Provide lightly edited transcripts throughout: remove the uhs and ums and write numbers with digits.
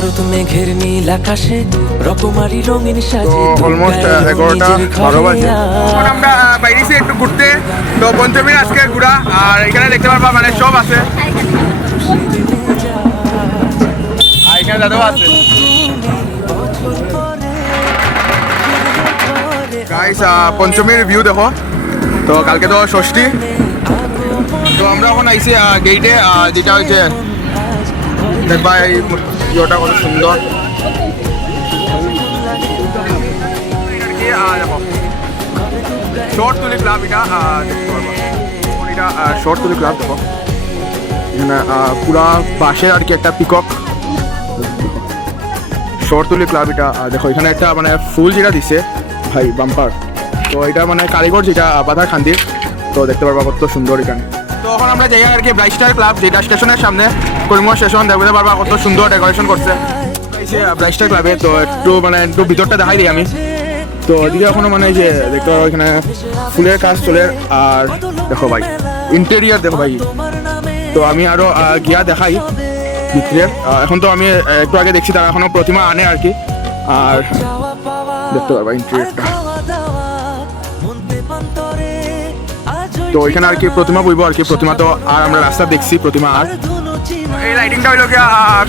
শরৎ মেঘের নীল আকাশে রকমারি রঙিন সাজে অলমোস্ট 11:12 বাজে। এখন আমরা বাইরেছি একটু ঘুরতে। তো পঞ্চমীর আজকে ঘোরা, আর এখানে দেখতে পারবা মানে সব আছে, আর এখানে দাদাও আছে। গাইস পঞ্চমীর ভিউ দেখো। তো কালকে তো ষষ্ঠী, তো আমরা এখন আইছি গেইটে, যেটা হচ্ছে দেখবা এই ভিউটা কত সুন্দর। শর্ট তুলি ক্লাব, এটা দেখতে পারবা। এটা শর্ট তুলি ক্লাব দেখো, এখানে পুরা পাশের আর কি একটা পিকক শর্ট তুলি ক্লাব। এটা দেখো এখানে একটা মানে ফুল যেটা দিছে ভাই বাম্পার, তো এটা মানে কারিগর যেটা বাধার খান্দির, তো দেখতে পারবা কত সুন্দর এখানে। তো এখন আমরা যাই আর কি ব্রাইট স্টার ক্লাব, যেটা স্টেশনের সামনে করিমগঞ্জ স্টেশন, দেখতে পারবা কত সুন্দর ডেকোরেশন করছে ব্রাইট স্টার ক্লাবে। তো একটু ভিতরটা দেখাই দিই আমি। তো এদিকে এখনো মানে যে দেখতে পারো এখানে ফুলের কাজ চলে, আর দেখো ভাই ইন্টেরিয়ার দেখো ভাই। তো আমি আরো গিয়া দেখাই ভিতরে। এখন তো আমি একটু আগে দেখছি তারা এখনো প্রতিমা আনে আর কি, আর দেখতে পারবা ইন্টেরিয়ারটা। তো এখানে আর কি প্রতিমা বইব আর কি, প্রতিমা তো আর আমরা রাস্তা দেখছি প্রতিমা। আর এই লাইটিংটা হইলো কি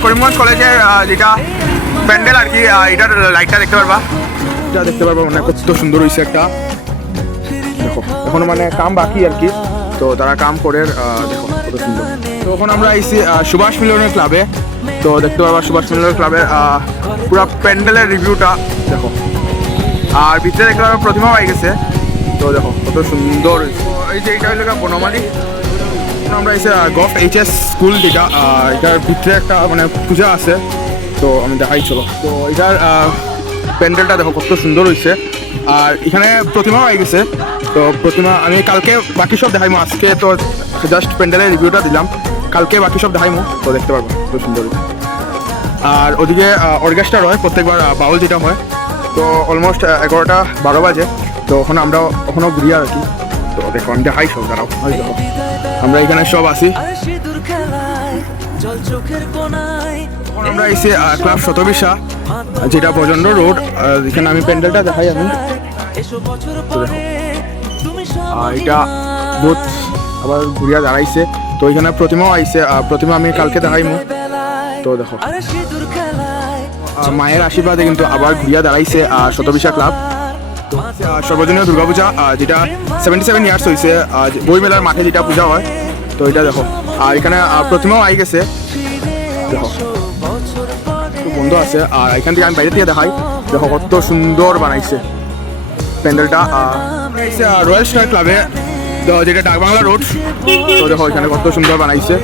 করিমগঞ্জ কলেজের যেটা প্যান্ডেল আর কি, এটার লাইটটা দেখতে পারবা, এটা দেখতে পারবা মানে কত সুন্দর হয়েছে একটা। দেখো এখনো মানে কাম বাকি আর কি, তো তারা কাম করে দেখো কত সুন্দর। তো এখন আমরা আইছি সুভাষ মিলনের ক্লাবে। তো দেখতে পারবা সুভাষ মিলনের ক্লাবের পুরো প্যান্ডেলের রিভিউটা দেখো, আর ভিতরে দেখতে পারবা প্রতিমা হয়ে গেছে। তো দেখো কত সুন্দর। এই যে এটা হইলো বনমালী, আমরা এসে গভ এইচএস স্কুল, যেটা এটার ভিতরে একটা মানে পূজা আছে, তো আমি দেখাই চলো। তো এটার প্যান্ডেলটা দেখো কত সুন্দর হয়েছে, আর এখানে প্রতিমা হয়ে গেছে। তো প্রতিমা আমি কালকে বাকি সব দেখাইমো, আজকে তো জাস্ট প্যান্ডেলের রিভিউটা দিলাম, কালকে বাকি সব দেখাইমো, তো দেখতে পারবো কত সুন্দর। আর ওদিকে অর্কেস্ট্রা হয় প্রত্যেকবার বাউল যেটা হয়। তো অলমোস্ট 11:12 বাজে। তো ওখানে আমরা ওখানেও ঘুরি আর কি। তো দেখো আমি দেখাই সব, দাঁড়াও দেখো আমরা এখানে সব আছি। আমরা এসে ক্লাব শতবিশা, যেটা প্রচন্ড রোড, এখানে আমি প্যান্ডেলটা দেখাই আমি। এটা বহুত আবার ঘুরিয়া দাঁড়াইছে। তো এখানে প্রতিমাও আইছে, প্রতিমা আমি কালকে দেখাইমু। তো দেখো মায়ের আশীর্বাদে কিন্তু আবার ঘুরিয়া দাঁড়াইছে শতবিশা ক্লাব। সর্বজনীয় দুর্গাপূজা, যেটা 77 ইয়ার্স হয়েছে বইমেলার মাঠে যেটা পূজা হয়। তো এটা দেখো, আর এখানে প্রতিমাও আই গেছে দেখো, বন্ধ আছে। আর এখান থেকে আমি বাইরে থেকে দেখাই, দেখো কত সুন্দর বানাইছে প্যান্ডেলটা। রয়্যাল স্টার ক্লাবে, যেটা ডাকবাংলা রোড। তো দেখো এখানে কত সুন্দর বানাইছে।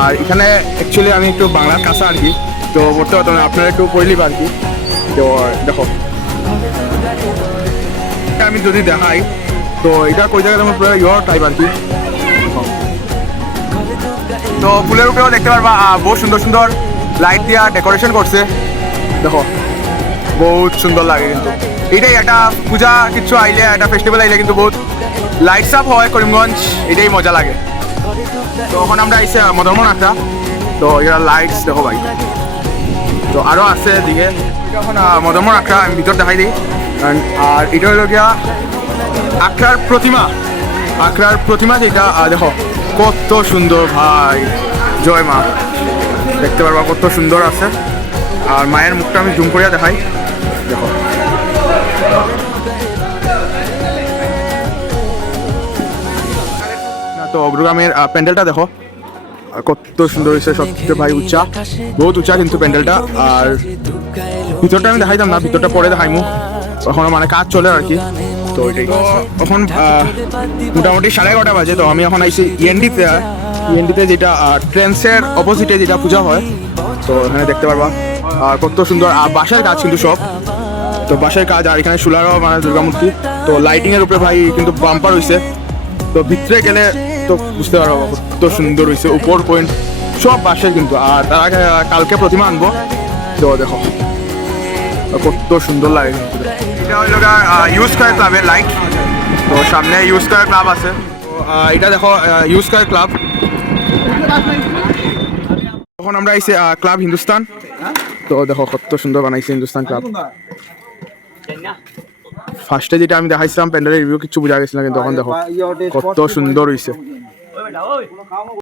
আর এখানে অ্যাকচুয়ালি আমি একটু বাংলার কাছে আর কি, তো পড়তে পারতাম না, আপনারা একটু পড়লিব আর কি। তো দেখো আমি যদি দেখাই, তো এটা কই জায়গায় আমার পুরো ইয়র টাইপ আর কি। তো ফুলের উপরেও দেখতে পারবা বহুত সুন্দর সুন্দর লাইট দিয়া ডেকোরেশন করছে, দেখো বহুত সুন্দর লাগে। কিন্তু এটাই একটা পূজা কিছু আইলে, একটা ফেস্টিভ্যাল আইলে কিন্তু বহুত লাইটস আপ হয় করিমগঞ্জ, এটাই মজা লাগে। তো এখন আমরা আইসে মদনমোহন আখড়া। তো এটা লাইটস দেখো ভাই, তো আরও আছে এদিকে। এখন মদনমোহন আখড়া আমি ভিতর দেখাই দিই। আর এটা হলো গিয়া আখড়ার প্রতিমা যেটা দেখো কত সুন্দর ভাই, জয় মা, দেখতে পারবা কত সুন্দর আছে। আর মায়ের মুখটা আমি জুম করিয়া দেখাই, দেখো তো অগ্রগামের প্যান্ডেলটা দেখো কত সুন্দর হয়েছে, সবচেয়ে ভাই উঁচা, বহুত উঁচা কিন্তু প্যান্ডেলটা। আর ভিতরটা আমি দেখাইতাম না, ভিতরটা পরে দেখাইমু, এখনো মানে কাজ চলে আর কি। তো এটাই এখন মোটামুটি 11:30 বাজে। তো আমি এখন আইসি ইএনডিতে যেটা ট্রেন্সের অপোজিটে যেটা পূজা হয়। তো এখানে দেখতে পারবা কত সুন্দর বাঁশের কাজ কিন্তু সব, তো বাঁশের কাজ। আর এখানে শুলারও মানে দুর্গামূর্তি, তো লাইটিংয়ের উপরে ভাই কিন্তু বাম্পার হয়েছে। তো ভিতরে গেলে তো বুঝতে পারবো কত সুন্দর হয়েছে, উপর পয়েন্ট সব বাঁশের কিন্তু। আর তারা কালকে প্রতিমা আনবো, তো দেখো কত সুন্দর লাগে কিন্তু। এটা হইল ইউজ করে ক্লাবের লাইট, তো সামনে ইউজ করে ক্লাব আছে। তো এটা দেখো ইউজ করে ক্লাব। তখন আমরা আইসি ক্লাব হিন্দুস্তান। তো দেখো কত সুন্দর বানাইছে হিন্দুস্তান ক্লাব। ফার্স্টে যেটা আমি দেখাইছিলাম প্যান্ডেলের রিভিউ কিছু বোঝা গেছিল না, কিন্তু এখন দেখো কত সুন্দর হইছে।